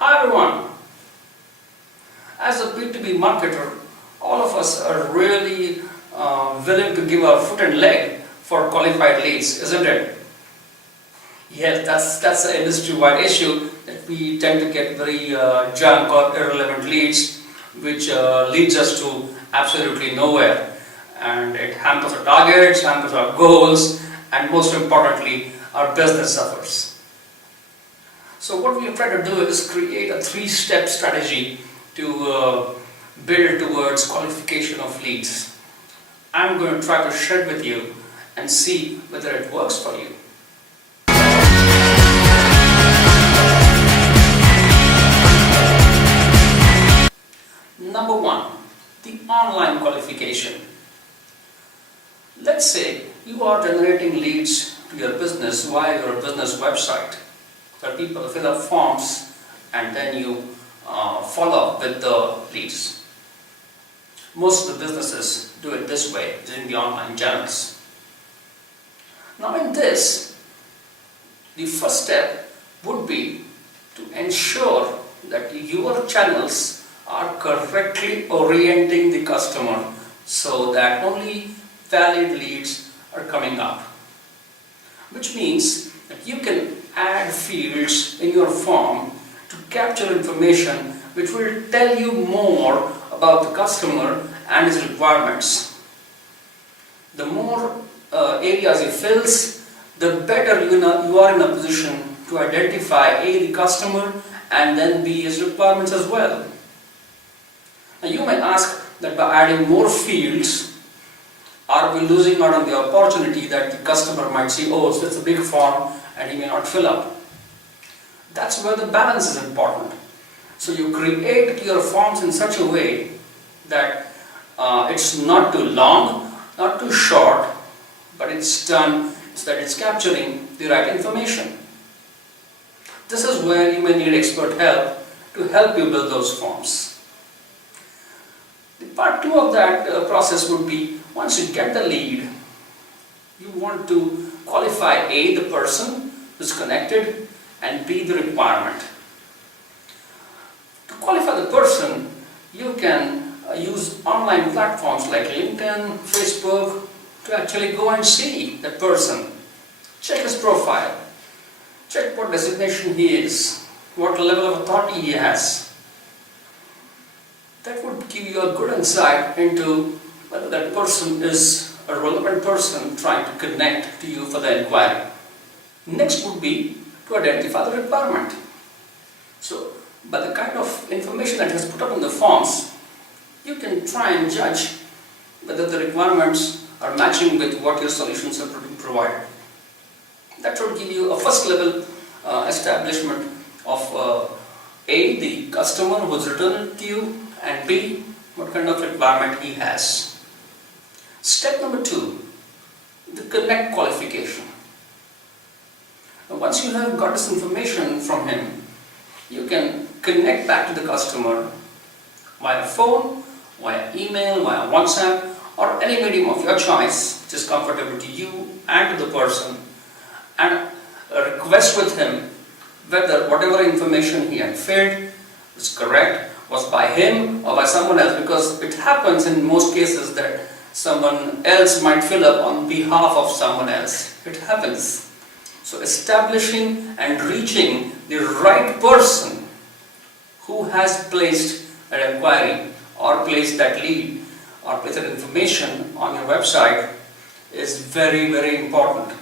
Hi everyone. As a B2B marketer, all of us are really willing to give our foot and leg for qualified leads, isn't it? Yes, that's an industry-wide issue that we tend to get very junk or irrelevant leads, which leads us to absolutely nowhere. And it hampers our targets, hampers our goals, and most importantly, our business suffers. So what we have tried to do is create a 3-step strategy to build towards qualification of leads. I'm going to try to share it with you and see whether it works for you. Number 1, the online qualification. Let's say you are generating leads to your business via your business website, where people fill up forms and then you follow up with the leads. Most of the businesses do it this way, using the online channels. Now in this, the first step would be to ensure that your channels are correctly orienting the customer so that only valid leads are coming up. Which means that you can add fields in your form to capture information which will tell you more about the customer and his requirements. The more areas he fills, the better you are in a position to identify A, the customer, and then B, his requirements as well. Now you may ask that by adding more fields, are we losing out on the opportunity that the customer might see, oh, so it's a big form and he may not fill up. That's where the balance is important. So you create your forms in such a way that it's not too long, not too short, but it's done so that it's capturing the right information. This is where you may need expert help to help you build those forms. The part 2 of that process would be, once you get the lead, you want to qualify A, the person who's connected, and B, the requirement. To qualify the person, you can use online platforms like LinkedIn, Facebook to actually go and see that person. Check his profile, check what designation he is, what level of authority he has. That would give you a good insight into whether that person is a relevant person trying to connect to you for the inquiry. Next would be to identify the requirement. So, by the kind of information that is put up in the forms, you can try and judge whether the requirements are matching with what your solutions are provided. That should give you a first level establishment of A, the customer who has returned to you, and B, what kind of requirement he has. Step number 2, the connect qualification. Now, once you have got this information from him, you can connect back to the customer via phone, via email, via WhatsApp, or any medium of your choice which is comfortable to you and to the person, and request with him whether whatever information he had filled is correct, was by him or by someone else, because it happens in most cases that someone else might fill up on behalf of someone else. It happens. So establishing and reaching the right person who has placed an inquiry or placed that lead or placed that information on your website is very, very important.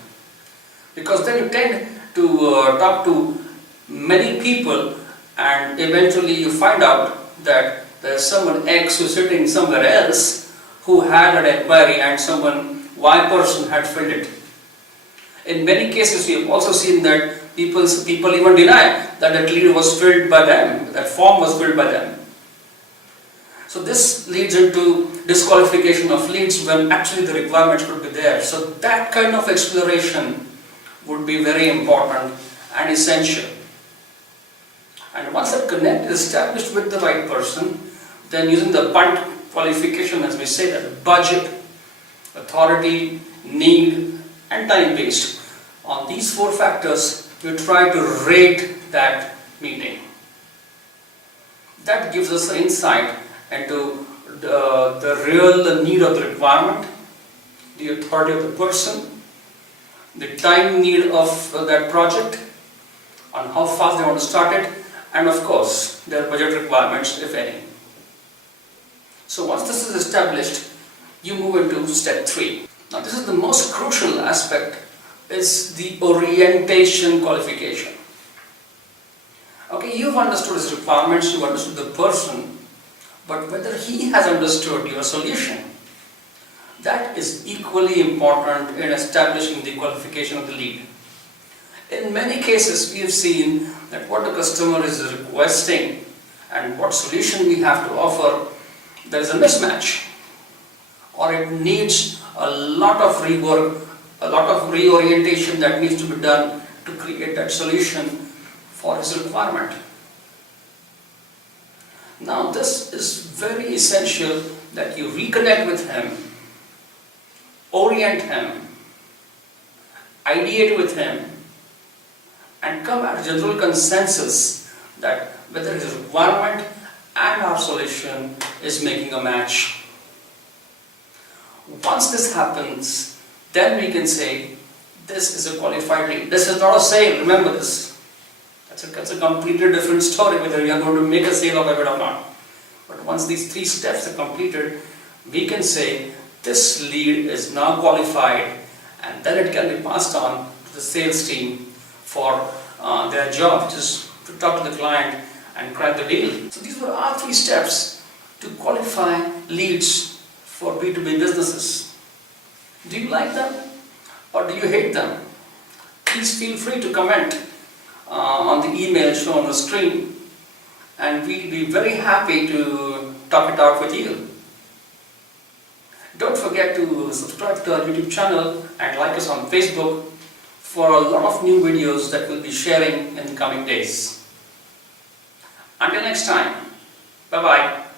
Because then you tend to talk to many people, and eventually you find out that there's someone X who's sitting somewhere else who had an inquiry and someone Y person had filled it. In many cases we have also seen that people even deny that that lead was filled by them, that form was filled by them. So this leads into disqualification of leads when actually the requirement should be there. So that kind of exploration would be very important and essential. And once that connect is established with the right person, then using the BUNT qualification, as we say, that budget, authority, need, and time based. On these 4 factors, we try to rate that meeting. That gives us an insight into the real need of the requirement, the authority of the person, the time need of that project, on how fast they want to start it, and of course their budget requirements, if any. So once this is established, you move into step 3. Now this is the most crucial aspect, is the orientation qualification. Okay, you've understood his requirements, you've understood the person, but whether he has understood your solution, that is equally important in establishing the qualification of the lead. In many cases, we have seen that what the customer is requesting and what solution we have to offer, there is a mismatch, or it needs a lot of rework, a lot of reorientation that needs to be done to create that solution for his requirement. Now this is very essential that you reconnect with him, orient him, ideate with him, and come at a general consensus that whether his requirement and our solution is making a match. Once this happens, then we can say this is a qualified lead. This is not a sale, remember this. That's a completely different story whether you are going to make a sale of it or not. But once these 3 steps are completed, we can say this lead is now qualified, and then it can be passed on to the sales team for their job, which is to talk to the client and crack the deal. So these were our 3 steps to qualify leads for B2B businesses. Do you like them or do you hate them? Please feel free to comment on the email shown on the screen, and we'll be very happy to talk it out with you. Don't forget to subscribe to our YouTube channel and like us on Facebook for a lot of new videos that we'll be sharing in the coming days. Until next time, bye-bye.